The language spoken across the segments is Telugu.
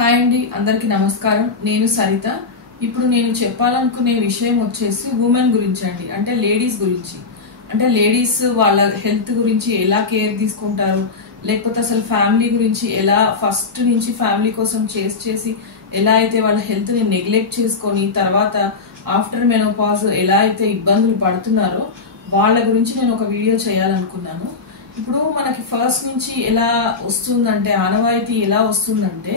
హాయ్ అండి, అందరికీ నమస్కారం. నేను సరిత. ఇప్పుడు నేను చెప్పాలనుకునే విషయం వచ్చేసి ఉమెన్ గురించి అండి. అంటే లేడీస్ గురించి. అంటే లేడీస్ వాళ్ళ హెల్త్ గురించి ఎలా కేర్ తీసుకుంటారు, లేకపోతే అసలు ఫ్యామిలీ గురించి ఎలా ఫస్ట్ నుంచి ఫ్యామిలీ కోసం చేసి ఎలా అయితే వాళ్ళ హెల్త్ ని నెగ్లెక్ట్ చేసుకొని తర్వాత ఆఫ్టర్ మెనోపాజ్ ఎలా అయితే ఇబ్బందులు పడుతున్నారో వాళ్ళ గురించి నేను ఒక వీడియో చేయాలనుకున్నాను. ఇప్పుడు మనకి ఫస్ట్ నుంచి ఎలా వస్తుందంటే, ఆనవాయితీ ఎలా వస్తుందంటే,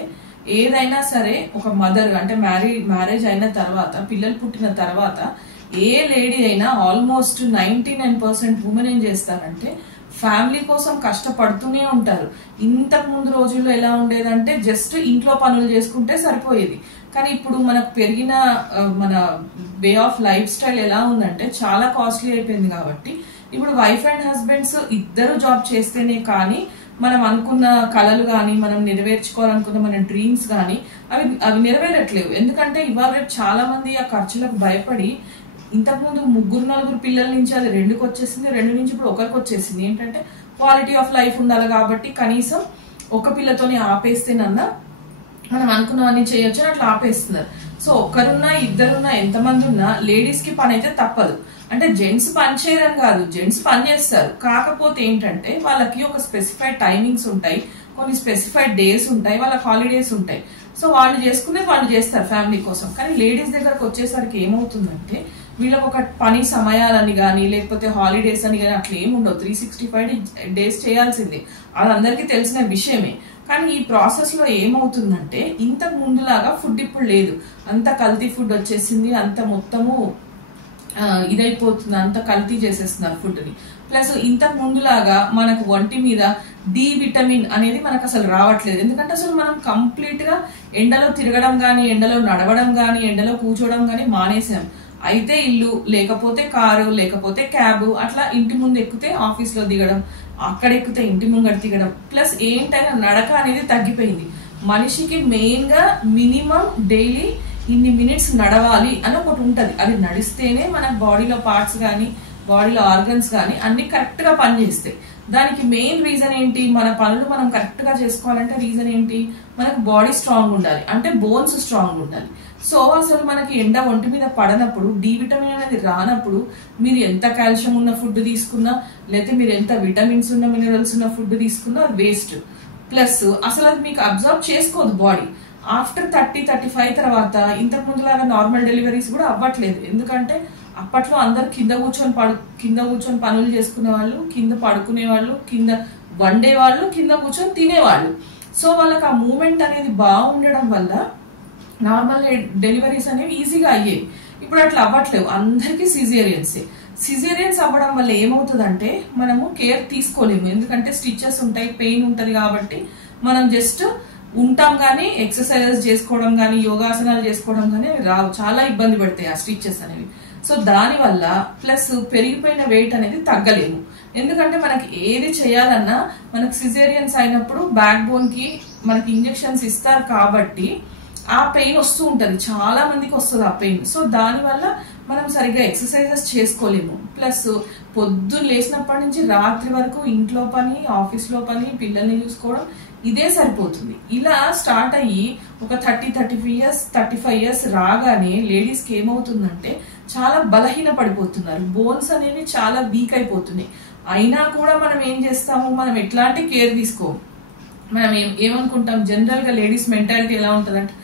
ఏదైనా సరే ఒక మదర్ అంటే మ్యారేజ్ అయిన తర్వాత, పిల్లలు పుట్టిన తర్వాత ఏ లేడీ అయినా ఆల్మోస్ట్ 99% ఉమెన్ ఏం చేస్తారంటే ఫ్యామిలీ కోసం కష్టపడుతూనే ఉంటారు. ఇంతకు ముందు రోజుల్లో ఎలా ఉండేదంటే జస్ట్ ఇంట్లో పనులు చేసుకుంటే సరిపోయేది. కానీ ఇప్పుడు మనకు పెరిగిన మన వే ఆఫ్ లైఫ్ స్టైల్ ఎలా ఉందంటే చాలా కాస్ట్లీ అయిపోయింది. కాబట్టి ఇప్పుడు వైఫ్ అండ్ హస్బెండ్స్ ఇద్దరు జాబ్ చేస్తేనే కానీ మనం అనుకున్న కళలు కానీ, మనం నెరవేర్చుకోవాలనుకున్న మన డ్రీమ్స్ కానీ అవి నెరవేరట్లేవు. ఎందుకంటే ఇవాళ రేపు చాలా మంది ఆ ఖర్చులకు భయపడి, ఇంతకుముందు 3-4 పిల్లల నుంచి అది 2కి వచ్చేసింది, 2 నుంచి ఇప్పుడు 1కి వచ్చేసింది. ఏంటంటే క్వాలిటీ ఆఫ్ లైఫ్ ఉండాలి కాబట్టి కనీసం ఒక పిల్లతోనే ఆపేస్తేనన్నా మనం అనుకున్నవన్నీ చేయొచ్చు, అట్లా ఆపేస్తున్నారు. సో ఒక్కరున్నా ఇద్దరున్నా ఎంతమంది ఉన్నా లేడీస్ కి పని అయితే తప్పదు. అంటే జెంట్స్ పని చేయరని కాదు, జెంట్స్ పని చేస్తారు. కాకపోతే ఏంటంటే వాళ్ళకి ఒక స్పెసిఫైడ్ టైమింగ్స్ ఉంటాయి, కొన్ని స్పెసిఫైడ్ డేస్ ఉంటాయి, వాళ్ళకి హాలిడేస్ ఉంటాయి. సో వాళ్ళు చేసుకునేది వాళ్ళు చేస్తారు ఫ్యామిలీ కోసం. కానీ లేడీస్ దగ్గరకు వచ్చేసరికి ఏమవుతుందంటే వీళ్ళకి ఒక పని సమయాలని కానీ లేకపోతే హాలిడేస్ అని కానీ అట్లా ఏమి ఉండవు. 365 డేస్ చేయాల్సిందే, అది అందరికీ తెలిసిన విషయమే. కానీ ఈ ప్రాసెస్ లో ఏమవుతుందంటే ఇంతకు ముందులాగా ఫుడ్ ఇప్పుడు లేదు. అంత కల్తీ ఫుడ్ వచ్చేసింది, అంత మొత్తము ఇదైపోతుంది, అంత కల్తీ చేసేస్తున్నారు ఫుడ్ ని. ప్లస్ ఇంతకు ముందులాగా మనకు ఒంటి మీద డి విటమిన్ అనేది మనకు అసలు రావట్లేదు. ఎందుకంటే అసలు మనం కంప్లీట్ గా ఎండలో తిరగడం గానీ, ఎండలో నడవడం గానీ, ఎండలో కూర్చోవడం గానీ మానేసాం. అయితే ఇల్లు, లేకపోతే కారు, లేకపోతే క్యాబ్, అట్లా ఇంటి ముందు ఎక్కితే ఆఫీస్ లో దిగడం, అక్కడ ఎక్కితే ఇంటి ముంగట దిగడం. ప్లస్ ఏంటైనా నడక అనేది తగ్గిపోయింది. మనిషికి మెయిన్ గా మినిమం డైలీ ఇన్ని మినిట్స్ నడవాలి అని ఒకటి ఉంటది. అది నడిస్తేనే మన బాడీలో పార్ట్స్ కానీ, బాడీలో ఆర్గన్స్ కానీ అన్ని కరెక్ట్ గా పనిచేస్తాయి. దానికి మెయిన్ రీజన్ ఏంటి? మన పనులు మనం కరెక్ట్ గా చేసుకోవాలంటే రీజన్ ఏంటి? మనకు బాడీ స్ట్రాంగ్ ఉండాలి, అంటే బోన్స్ స్ట్రాంగ్ ఉండాలి. సో అసలు మనకి ఎండ ఒంటి మీద పడనప్పుడు, డి విటమిన్ అనేది రానప్పుడు మీరు ఎంత కాల్షియం ఉన్న ఫుడ్ తీసుకున్నా, లేకపోతే మీరు ఎంత విటమిన్స్ ఉన్న, మినరల్స్ ఉన్న ఫుడ్ తీసుకున్నా అది వేస్ట్. ప్లస్ అసలు అది మీకు అబ్జర్వ్ చేసుకోదు బాడీ. ఆఫ్టర్ 30-35 తర్వాత ఇంతకు ముందులాగా నార్మల్ డెలివరీస్ కూడా అవ్వట్లేదు. ఎందుకంటే అప్పట్లో అందరు కింద కూర్చొని పనులు చేసుకునే వాళ్ళు, కింద పడుకునే వాళ్ళు, కింద వండే వాళ్ళు, కింద కూర్చొని తినేవాళ్ళు. సో వాళ్ళకి ఆ మూమెంట్ అనేది బాగుండడం వల్ల నార్మల్ డెలివరీస్ అనేవి ఈజీగా అయ్యేవి. ఇప్పుడు అట్లా అవ్వట్లేవు, అందరికీ సిజేరియన్స్ అవ్వడం వల్ల ఏమవుతుందంటే మనము కేర్ తీసుకోలేము. ఎందుకంటే స్టిచెస్ ఉంటాయి, పెయిన్ ఉంటది. కాబట్టి మనం జస్ట్ ఉంటాం కానీ ఎక్సర్సైజెస్ చేసుకోవడం కానీ, యోగాసనాలు చేసుకోవడం కానీ అవి రావు, చాలా ఇబ్బంది పడతాయి ఆ స్టిచెస్ అనేవి. సో దానివల్ల ప్లస్ పెరిగిపోయిన వెయిట్ అనేది తగ్గలేము. ఎందుకంటే మనకి ఏది చేయాలన్నా మనకి సిజేరియన్స్ అయినప్పుడు బ్యాక్ బోన్ కి మనకి ఇంజెక్షన్స్ ఇస్తారు కాబట్టి ఆ పెయిన్ వస్తూ ఉంటది, చాలా మందికి వస్తుంది ఆ పెయిన్. సో దానివల్ల మనం సరిగ్గా ఎక్సర్సైజెస్ చేసుకోలేము. ప్లస్ పొద్దున్న లేచినప్పటి నుంచి రాత్రి వరకు ఇంట్లో పని, ఆఫీస్ లో పని, పిల్లల్ని చూసుకోవడం, ఇదే సరిపోతుంది. ఇలా స్టార్ట్ అయ్యి ఒక 35 ఇయర్స్ రాగానే లేడీస్ కి ఏమవుతుందంటే చాలా బలహీన పడిపోతున్నారు, బోన్స్ అనేవి చాలా వీక్ అయిపోతున్నాయి. అయినా కూడా మనం ఏం చేస్తాము, మనం ఎట్లాంటి కేర్ తీసుకోము. మనం ఏమనుకుంటాం, జనరల్ గా లేడీస్ మెంటాలిటీ ఎలా ఉంటదంటే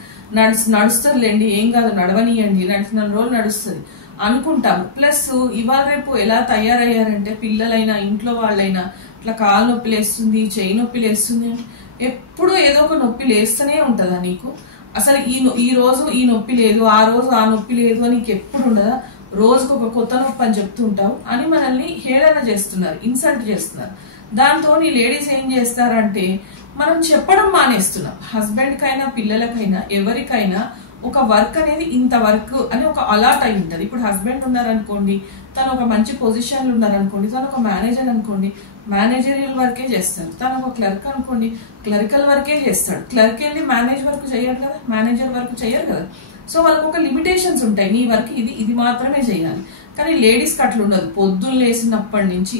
నడుస్తుందిలేండి, ఏం కాదు, నడవనియండి, 4 రోజులు నడుస్తుంది అనుకుంటాము. ప్లస్ ఇవాళ రేపు ఎలా తయారయ్యారంటే పిల్లలైనా ఇంట్లో వాళ్ళైనా ఇట్లా కాలు నొప్పి లేస్తుంది, చెయ్యి నొప్పి లేస్తుంది, ఎప్పుడు ఏదో ఒక నొప్పి లేస్తూనే ఉంటదా నీకు? అసలు ఈ రోజు ఈ నొప్పి లేదు, ఆ రోజు ఆ నొప్పి లేదు అని నీకు ఎప్పుడు ఉండదా? రోజుకు ఒక కొత్త నొప్పి అని చెప్తుంటావు అని మనల్ని హేళన చేస్తున్నారు, ఇన్సల్ట్ చేస్తున్నారు. దాంతో ఈ లేడీస్ ఏం చేస్తారంటే మనం చెప్పడం మానేస్తున్నాం. హస్బెండ్ కైనా, పిల్లలకైనా, ఎవరికైనా ఒక వర్క్ అనేది ఇంత వర్క్ అని ఒక అలాట్ అయి ఉంటది. ఇప్పుడు హస్బెండ్ ఉన్నారనుకోండి, తను ఒక మంచి పొజిషన్లు ఉన్నారనుకోండి, తను ఒక మేనేజర్ అనుకోండి, మేనేజరియల్ వర్కే చేస్తాడు. తను ఒక క్లర్క్ అనుకోండి, క్లరికల్ వర్కే చేస్తాడు. క్లర్క్ వెళ్ళి మేనేజర్ వర్క్ చేయరు కదా, మేనేజర్ వర్క్ చేయరు కదా. సో వాళ్ళకి ఒక లిమిటేషన్స్ ఉంటాయి, నీ వర్క్ ఇది మాత్రమే చేయాలి. కానీ లేడీస్కి అట్లా ఉండదు. పొద్దున్న లేసినప్పటి నుంచి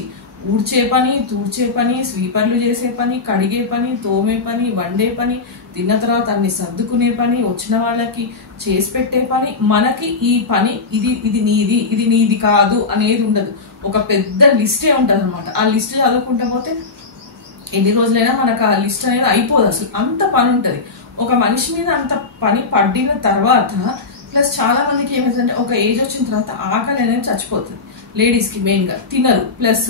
ఊడ్చే పని, తూడ్చే పని, స్వీపర్లు చేసే పని, కడిగే పని, తోమే పని, వండే పని, తిన్న తర్వాత అన్ని సర్దుకునే పని, వచ్చిన వాళ్ళకి చేసి పెట్టే పని, మనకి ఈ పని ఇది నీది, ఇది నీది కాదు అనేది ఉండదు. ఒక పెద్ద లిస్టే ఉంటుంది అనమాట. ఆ లిస్ట్ చదువుకుంటా పోతే ఎన్ని రోజులైనా మనకు ఆ లిస్ట్ అనేది అయిపోదు. అసలు అంత పని ఉంటుంది ఒక మనిషి మీద. అంత పని పడిన తర్వాత ప్లస్ చాలా మందికి ఏమైందంటే ఒక ఏజ్ వచ్చిన తర్వాత ఆకలి అనేది చచ్చిపోతుంది. లేడీస్ కి మెయిన్ గా తినరు, ప్లస్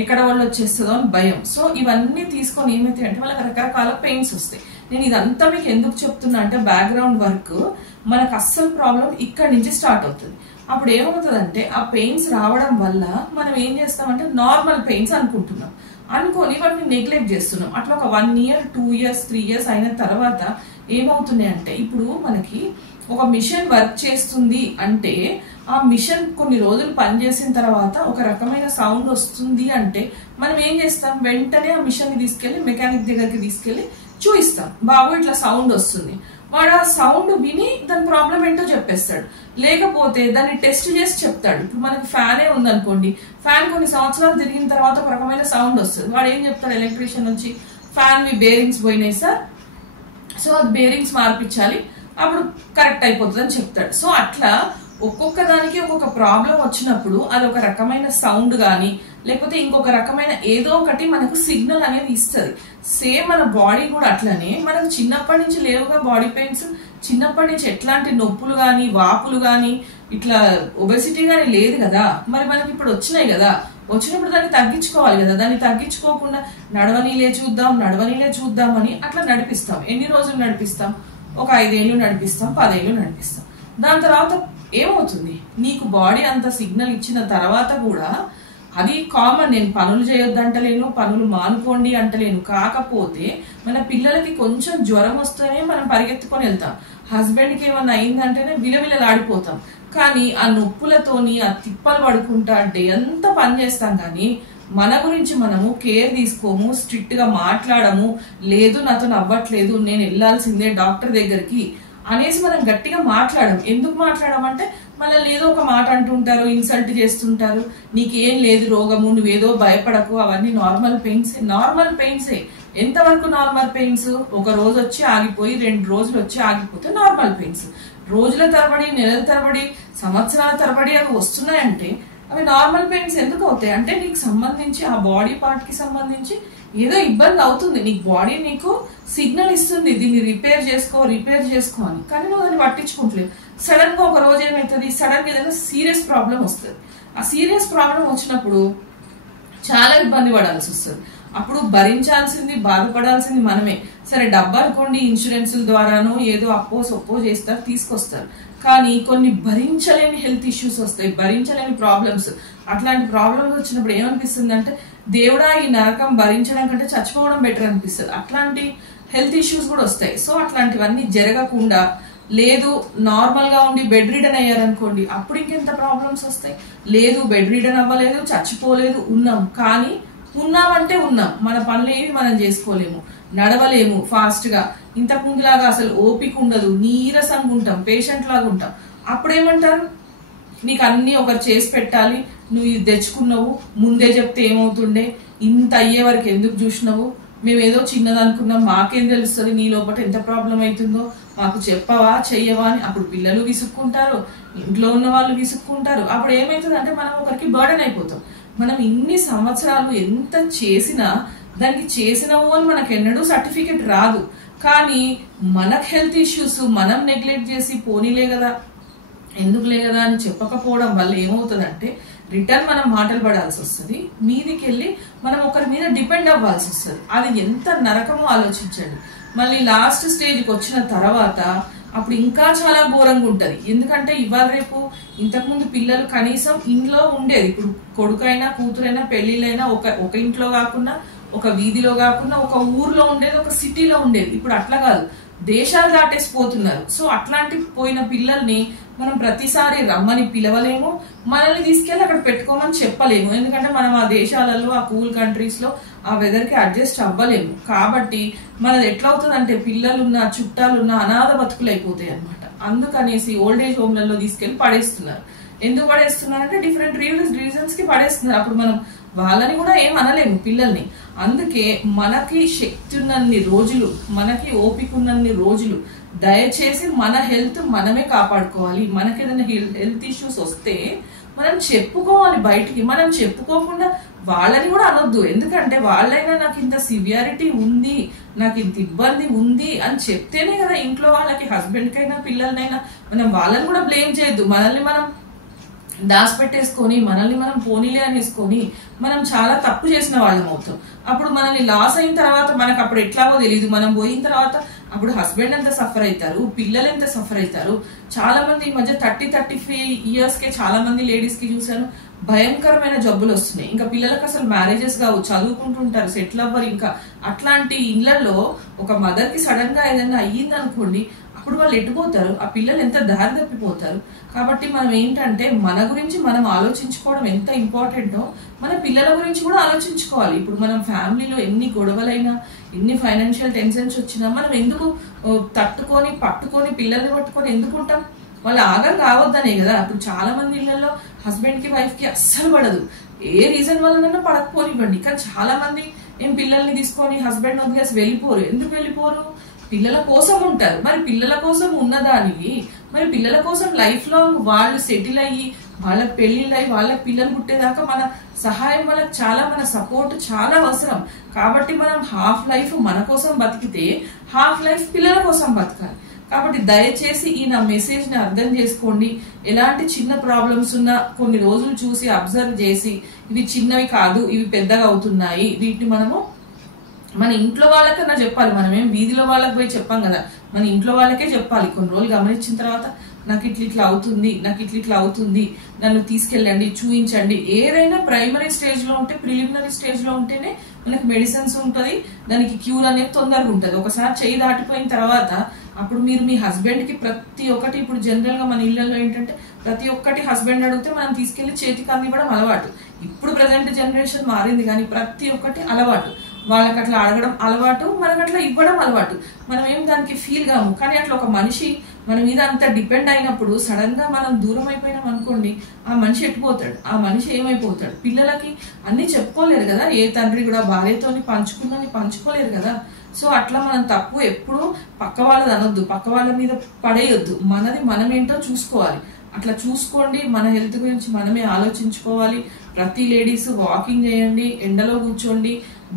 ఎక్కడ వాళ్ళు వచ్చేస్తుందో అని భయం. సో ఇవన్నీ తీసుకొని ఏమైతే అంటే వాళ్ళకి రకరకాల పెయిన్స్ వస్తాయి. నేను ఇదంతా మీకు ఎందుకు చెప్తున్నా అంటే బ్యాక్గ్రౌండ్ వర్క్ మనకు అస్సలు ప్రాబ్లం ఇక్కడి నుంచి స్టార్ట్ అవుతుంది. అప్పుడు ఏమవుతుందంటే ఆ పెయిన్స్ రావడం వల్ల మనం ఏం చేస్తామంటే నార్మల్ పెయిన్స్ అనుకుంటున్నాం, అనుకొని వాటిని నెగ్లెక్ట్ చేస్తున్నాం. అట్లా ఒక 1 year 2 years 3 years అయిన తర్వాత ఏమవుతున్నాయి అంటే ఇప్పుడు మనకి ఒక మిషన్ వర్క్ చేస్తుంది అంటే ఆ మిషన్ కొన్ని రోజులు పనిచేసిన తర్వాత ఒక రకమైన సౌండ్ వస్తుంది అంటే మనం ఏం చేస్తాం, వెంటనే ఆ మిషన్ ని తీసుకెళ్లి మెకానిక్ దగ్గరికి తీసుకెళ్లి చూపిస్తాం, బాబు ఇట్లా సౌండ్ వస్తుంది. వాడు ఆ సౌండ్ విని దాని ప్రాబ్లం ఏంటో చెప్పేస్తాడు, లేకపోతే దాన్ని టెస్ట్ చేసి చెప్తాడు. ఇప్పుడు మనకి ఫ్యానే ఉందనుకోండి, ఫ్యాన్ కొన్ని సంవత్సరాలు తిరిగిన తర్వాత ఒక రకమైన సౌండ్ వస్తుంది. వాడు ఏం చెప్తాడు, ఎలక్ట్రీషియన్ వచ్చి ఫ్యాన్ మీ బేరింగ్స్ పోయినాయి సార్, సో అది బేరింగ్స్ మార్పించాలి, అప్పుడు కరెక్ట్ అయిపోతుంది అని చెప్తాడు. సో అట్లా ఒక్కొక్క దానికి ఒక్కొక్క ప్రాబ్లం వచ్చినప్పుడు అది ఒక రకమైన సౌండ్ గానీ లేకపోతే ఇంకొక రకమైన ఏదో ఒకటి మనకు సిగ్నల్ అనేది ఇస్తుంది. సేమ్ మన బాడీ కూడా అట్లనే మనకు చిన్నప్పటి నుంచి లేవుగా బాడీ పెయిన్స్, చిన్నప్పటి నుంచి ఎట్లాంటి నొప్పులు గాని వాపులు గాని ఇట్లా ఒబెసిటీ గానీ లేదు కదా. మరి మనకి ఇప్పుడు వచ్చినాయి కదా, వచ్చినప్పుడు దాన్ని తగ్గించుకోవాలి కదా. దాన్ని తగ్గించుకోకుండా నడవనీలే చూద్దాం అని అట్లా నడిపిస్తాం. ఎన్ని రోజులు నడిపిస్తాం, ఒక 5 ఏళ్ళు నడిపిస్తాం, 10 ఏళ్ళు నడిపిస్తాం. దాని తర్వాత ఏమవుతుంది, నీకు బాడీ అంత సిగ్నల్ ఇచ్చిన తర్వాత కూడా అది కామన్. నేను పనులు చేయొద్దు అంటలేను, పనులు మానుకోండి అంటలేను. కాకపోతే మన పిల్లలకి కొంచెం జ్వరం వస్తేనే మనం పరిగెత్తుకొని వెళ్తాం, హస్బెండ్ కి ఏమన్నా అయిందంటేనే విలవిలలాడిపోతాం. కానీ ఆ నొప్పులతోని ఆ తిప్పలు పడుకుంటా డే అంతా పని చేస్తాం, కానీ మన గురించి మనము కేర్ తీసుకోము, స్ట్రిక్ట్ గా మాట్లాడము. లేదు నాతో అవ్వట్లేదు, నేను వెళ్లాల్సిందే డాక్టర్ దగ్గరికి అనేసి మనం గట్టిగా మాట్లాడము. ఎందుకు మాట్లాడమంటే మనల్ని ఏదో ఒక మాట అంటుంటారు, ఇన్సల్ట్ చేస్తుంటారు, నీకేం లేదు రోగము, నువ్వేదో భయపడకు, అవన్నీ నార్మల్ పెయిన్సే. ఎంతవరకు నార్మల్ పెయిన్స్, ఒక రోజు వచ్చి ఆగిపోయి 2 రోజులు వచ్చి ఆగిపోతే నార్మల్ పెయిన్స్. రోజుల తరబడి, నెలల తరబడి, సంవత్సరాల తరబడి అవి వస్తున్నాయంటే అవి నార్మల్ పెయిన్స్ ఎందుకు అవుతాయి అంటే నీకు సంబంధించి ఆ బాడీ పార్ట్ కి సంబంధించి ఏదో ఇబ్బంది అవుతుంది. నీకు బాడీ నీకు సిగ్నల్ ఇస్తుంది, దీన్ని రిపేర్ చేసుకో అని, కానీ నువ్వు దాన్ని పట్టించుకుంటలేదు. సడన్ గా ఒక రోజు ఏమవుతుంది, సడన్ గా ఏదైనా సీరియస్ ప్రాబ్లం వస్తుంది. ఆ సీరియస్ ప్రాబ్లం వచ్చినప్పుడు చాలా ఇబ్బంది పడాల్సి వస్తుంది. అప్పుడు భరించాల్సింది, బాధపడాల్సింది మనమే. సరే డబ్బు అనుకోండి, ఇన్సూరెన్స్ ద్వారానో ఏదో అప్పో సొప్పో చేస్తారు, తీసుకొస్తారు. కానీ కొన్ని భరించలేని హెల్త్ ఇష్యూస్ వస్తాయి, భరించలేని ప్రాబ్లమ్స్. అట్లాంటి ప్రాబ్లమ్స్ వచ్చినప్పుడు ఏమనిపిస్తుంది అంటే దేవుడా ఈ నరకం భరించడం కంటే చచ్చిపోవడం బెటర్ అనిపిస్తుంది. అట్లాంటి హెల్త్ ఇష్యూస్ కూడా వస్తాయి. సో అట్లాంటివన్నీ జరగకుండా, లేదు నార్మల్ గా ఉండి బెడ్ రిడన్ అయ్యారనుకోండి, అప్పుడు ఇంకెంత ప్రాబ్లమ్స్ వస్తాయి. లేదు బెడ్ రిడన్ అవ్వలేదు, చచ్చిపోలేదు, ఉన్నాం, కానీ ఉన్నామంటే ఉన్నాం, మన పనులు ఏవి మనం చేసుకోలేము, నడవలేము ఫాస్ట్ గా, ఇంతకు ముందులాగా అసలు ఓపిక ఉండదు, నీరసంగా ఉంటాం, పేషెంట్ లాగా ఉంటాం. అప్పుడేమంటారు, నీకు అన్ని ఒకరు చేసి పెట్టాలి, నువ్వు ఇది తెచ్చుకున్నావు, ముందే చెప్తే ఏమవుతుండే, ఇంత అయ్యే వరకు ఎందుకు చూసినావు, మేమేదో చిన్నది అనుకున్నాం, మాకేం తెలుస్తుంది నీ లోపల ఎంత ప్రాబ్లం అవుతుందో, మాకు చెప్పవా చెయ్యవా అని. అప్పుడు పిల్లలు విసుక్కుంటారు, ఇంట్లో ఉన్న వాళ్ళు విసుక్కుంటారు. అప్పుడు ఏమవుతుంది అంటే మనం ఒకరికి బర్డెన్ అయిపోతాం. మనం ఇన్ని సంవత్సరాలు ఎంత చేసినా దానికి చేసినావు అని మనకు ఎన్నడూ సర్టిఫికెట్ రాదు. కానీ మనకు హెల్త్ ఇష్యూస్ మనం నెగ్లెక్ట్ చేసి పోనీలే కదా, ఎందుకులే కదా అని చెప్పకపోవడం వల్ల ఏమవుతుందంటే రిటర్న్ మనం మాటలు పడాల్సి వస్తుంది, మీదికి వెళ్ళి మనం ఒకరి మీద డిపెండ్ అవ్వాల్సి వస్తుంది. అది ఎంత నరకమో ఆలోచించండి. మళ్ళీ లాస్ట్ స్టేజ్కి వచ్చిన తర్వాత అప్పుడు ఇంకా చాలా ఘోరంగా ఉంటది. ఎందుకంటే ఇవాళ రేపు ఇంతకుముందు పిల్లలు కనీసం ఇంట్లో ఉండేది, ఇప్పుడు కొడుకైనా కూతురైనా పెళ్లిళ్ళైనా ఒక ఇంట్లో కాకుండా, ఒక వీధిలో కాకుండా, ఒక ఊర్లో ఉండేది, ఒక సిటీలో ఉండేది. ఇప్పుడు అట్లా కాదు, దేశాలు దాటేసిపోతున్నారు. సో అట్లాంటి పోయిన పిల్లల్ని మనం ప్రతిసారి రమ్మని పిలవలేము, మనల్ని తీసుకెళ్లి అక్కడ పెట్టుకోమని చెప్పలేము. ఎందుకంటే మనం ఆ దేశాలలో, ఆ కూల్ కంట్రీస్ లో ఆ వెదర్ కి అడ్జస్ట్ అవ్వలేము. కాబట్టి మనది ఎట్లా అవుతుందంటే పిల్లలున్న, చుట్టాలున్న అనాథ బతుకులు అయిపోతాయి అనమాట. అందుకనేసి ఓల్డ్ ఏజ్ హోమ్లలో తీసుకెళ్లి పడేస్తున్నారు. ఎందుకు పడేస్తున్నారు అంటే డిఫరెంట్ రీజన్స్ కి పడేస్తున్నారు. అప్పుడు మనం వాళ్ళని కూడా ఏం అనలేము పిల్లల్ని. అందుకే మనకి శక్తి ఉన్నన్ని రోజులు, మనకి ఓపిక ఉన్నన్ని రోజులు దయచేసి మన హెల్త్ మనమే కాపాడుకోవాలి. మనకి ఏదైనా హెల్త్ ఇష్యూస్ వస్తే మనం చెప్పుకోవాలి బయటికి. మనం చెప్పుకోకుండా వాళ్ళని కూడా అనొద్దు. ఎందుకంటే వాళ్ళైనా నాకు ఇంత సివియారిటీ ఉంది, నాకు ఇంత ఇబ్బంది ఉంది అని చెప్తేనే కదా ఇంట్లో వాళ్ళకి, హస్బెండ్ కైనా పిల్లలనైనా. మనం వాళ్ళని కూడా బ్లేమ్ చేయొద్దు. మనల్ని మనం దాచిపెట్టేసుకొని మనల్ని మనం పోనీలే అనేసుకొని మనం చాలా తప్పు చేసిన వాళ్ళం అవుతాం. అప్పుడు మనల్ని లాస్ అయిన తర్వాత మనకు అప్పుడు ఎట్లాగో తెలియదు. మనం పోయిన తర్వాత అప్పుడు హస్బెండ్ ఎంత సఫర్ అవుతారు, పిల్లలు ఎంత సఫర్ అవుతారు. చాలా మంది ఈ మధ్య 30-35 ఇయర్స్ కే చాలా మంది లేడీస్ కి చూసాను భయంకరమైన జబ్బులు వస్తున్నాయి. ఇంకా పిల్లలకు అసలు మ్యారేజెస్ కావు, చదువుకుంటుంటారు, సెటిల్ అవ్వరు. ఇంకా అట్లాంటి ఇళ్లలో ఒక మదర్ కి సడన్ గా ఏదైనా అయ్యింది అనుకోండి, అప్పుడు వాళ్ళు ఎట్టుపోతారు, ఆ పిల్లలు ఎంత దారి తప్పిపోతారు. కాబట్టి మనం ఏంటంటే మన గురించి మనం ఆలోచించుకోవడం ఎంత ఇంపార్టెంటో మన పిల్లల గురించి కూడా ఆలోచించుకోవాలి. ఇప్పుడు మనం ఫ్యామిలీలో ఎన్ని గొడవలైనా, ఎన్ని ఫైనాన్షియల్ టెన్షన్స్ వచ్చినా మనం ఎందుకు తట్టుకొని పట్టుకొని పిల్లల్ని పట్టుకొని ఎందుకు ఉంటాం? వాళ్ళు ఆగం కావద్దనే కదా. ఇప్పుడు చాలా మంది ఇళ్లలో హస్బెండ్ కి వైఫ్ కి అస్సలు పడదు, ఏ రీజన్ వల్లనన్నా పడకపోనివ్వండి. కానీ చాలా మంది ఏం పిల్లల్ని తీసుకొని హస్బెండ్ వదిలేసి వెళ్ళిపోరు. ఎందుకు వెళ్ళిపోరు? పిల్లల కోసం ఉంటారు. మరి పిల్లల కోసం ఉన్నదానికి, మరి పిల్లల కోసం లైఫ్ లాంగ్ వాళ్ళు సెటిల్ అయ్యి వాళ్ళకి పెళ్లిళ్ళు అయ్యి వాళ్ళకి పిల్లలు పుట్టేదాకా మన సహాయం, వాళ్ళకి చాలా, మన సపోర్ట్ చాలా అవసరం. కాబట్టి మనం హాఫ్ లైఫ్ మన కోసం బతికితే హాఫ్ లైఫ్ పిల్లల కోసం బతకాలి. కాబట్టి దయచేసి ఈ నా మెసేజ్ ని అర్థం చేసుకోండి. ఎలాంటి చిన్న ప్రాబ్లమ్స్ ఉన్నా కొన్ని రోజులు చూసి అబ్జర్వ్ చేసి ఇవి చిన్నవి కాదు, ఇవి పెద్దగా అవుతున్నాయి, వీటిని మనము మన ఇంట్లో వాళ్ళకన్నా చెప్పాలి. మనం ఏం వీధిలో వాళ్ళకి పోయి చెప్పాం కదా, మన ఇంట్లో వాళ్ళకే చెప్పాలి. కొన్ని రోజులు గమనించిన తర్వాత నాకు ఇట్లా అవుతుంది, నాకు ఇట్లా అవుతుంది, నన్ను తీసుకెళ్ళండి, చూయించండి. ఏదైనా ప్రైమరీ స్టేజ్ లో ఉంటే, ప్రిలిమినరీ స్టేజ్ లో ఉంటేనే మనకి మెడిసిన్స్ ఉంటుంది, దానికి క్యూర్ అనేది తొందరగా ఉంటుంది. ఒకసారి చేయి దాటిపోయిన తర్వాత అప్పుడు మీరు మీ హస్బెండ్ కి ప్రతి ఒక్కటి, ఇప్పుడు జనరల్ గా మన ఇళ్లలో ఏంటంటే ప్రతి ఒక్కటి హస్బెండ్ అడిగితే మనం తీసుకెళ్లి చేతికి అందివ్వడం అలవాటు. ఇప్పుడు ప్రజెంట్ జనరేషన్ మారింది, కానీ ప్రతి ఒక్కటి అలవాటు. వాళ్ళకి అట్లా అడగడం అలవాటు, మనకు అట్లా ఇవ్వడం అలవాటు. మనం ఏం దానికి ఫీల్ కాము. కానీ అట్లా ఒక మనిషి మన మీద అంత డిపెండ్ అయినప్పుడు సడన్ గా మనం దూరం అయిపోయినాం అనుకోండి, ఆ మనిషి ఎట్టిపోతాడు, ఆ మనిషి ఏమైపోతాడు. పిల్లలకి అన్ని చెప్పుకోలేరు కదా, ఏ తండ్రి కూడా భార్యతోని పంచుకోలేరు కదా. సో అట్లా మనం తప్పు ఎప్పుడు పక్క వాళ్ళది అనొద్దు, పక్క వాళ్ళ మీద పడేయొద్దు. మనది మనమేంటో చూసుకోవాలి. అట్లా చూసుకోండి. మన హెల్త్ గురించి మనమే ఆలోచించుకోవాలి. ప్రతి లేడీస్ వాకింగ్ చేయండి, ఎండలో కూర్చోండి,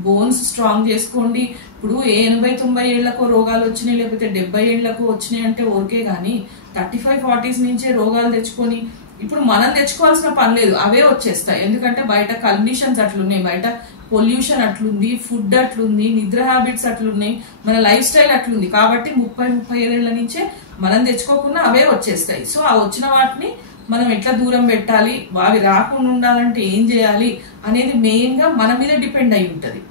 బోన్స్ స్ట్రాంగ్ చేసుకోండి. ఇప్పుడు 80-90 ఏళ్లకు రోగాలు వచ్చినాయి, లేకపోతే 70 ఏళ్లకు వచ్చినాయి అంటే ఓకే. గానీ 35-40s నుంచే రోగాలు తెచ్చుకొని ఇప్పుడు మనం తెచ్చుకోవాల్సిన పని లేదు, అవే వచ్చేస్తాయి. ఎందుకంటే బయట కండిషన్స్ అట్లున్నాయి, బయట పొల్యూషన్ అట్లుంది, ఫుడ్ అట్లుంది, నిద్ర హ్యాబిట్స్ అట్లున్నాయి, మన లైఫ్ స్టైల్ అట్లుంది. కాబట్టి 30-35 ఏళ్ల నుంచే మనం తెచ్చుకోకుండా అవే వచ్చేస్తాయి. సో ఆ వచ్చిన వాటిని మనం ఎట్లా దూరం పెట్టాలి, అవి రాకుండా ఉండాలంటే ఏం చేయాలి అనేది మెయిన్ గా మన మీద డిపెండ్ అయి ఉంటది.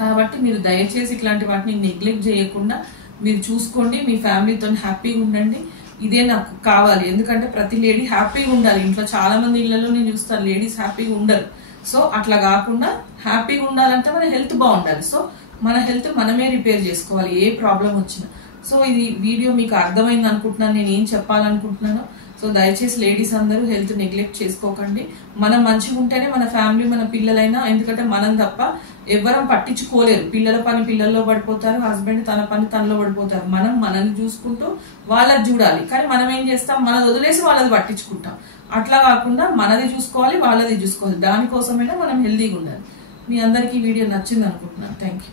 కాబట్టి మీరు దయచేసి ఇట్లాంటి వాటిని నెగ్లెక్ట్ చేయకుండా మీరు చూసుకోండి. మీ ఫ్యామిలీతో హ్యాపీగా ఉండండి. ఇదే నాకు కావాలి. ఎందుకంటే ప్రతి లేడీ హ్యాపీగా ఉండాలి. ఇంట్లో చాలా మంది ఇళ్లలో నేను చూస్తాను లేడీస్ హ్యాపీగా ఉండరు. సో అట్లా కాకుండా హ్యాపీగా ఉండాలంటే మన హెల్త్ బాగుండాలి. సో మన హెల్త్ మనమే రిపేర్ చేసుకోవాలి ఏ ప్రాబ్లం వచ్చినా. సో ఇది వీడియో మీకు అర్థమైంది అనుకుంటున్నాను, నేను ఏం చెప్పాలనుకుంటున్నానో. సో దయచేసి లేడీస్ అందరూ హెల్త్ నెగ్లెక్ట్ చేసుకోకండి. మనం మంచిగా ఉంటేనే మన ఫ్యామిలీ, మన పిల్లలైనా, ఎందుకంటే మనం తప్ప ఎవరం పట్టించుకోలేరు. పిల్లల పని పిల్లల్లో పడిపోతారు, హస్బెండ్ తన పని తనలో పడిపోతారు. మనం మనల్ని చూసుకుంటూ వాళ్ళది చూడాలి. కానీ మనం ఏం చేస్తాం, మనది వదిలేసి వాళ్ళది పట్టించుకుంటాం. అట్లా కాకుండా మనది చూసుకోవాలి, వాళ్ళది చూసుకోవాలి. దానికోసమైనా మనం హెల్తీగా ఉండాలి. మీ అందరికీ వీడియో నచ్చింది అనుకుంటున్నాను. Thank you.